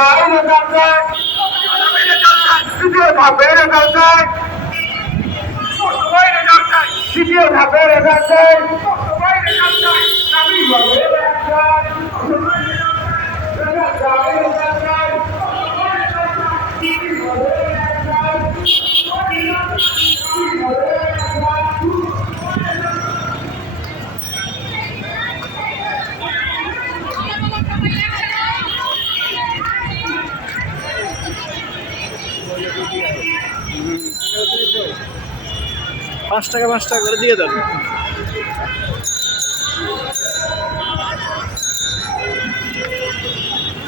না যাচ্ছে দ্বিতীয় ধাপে যায় দ্বিতীয় ধাপে রেখা পাঁচ টাকা পাঁচ টাকা করে দিয়ে দেন।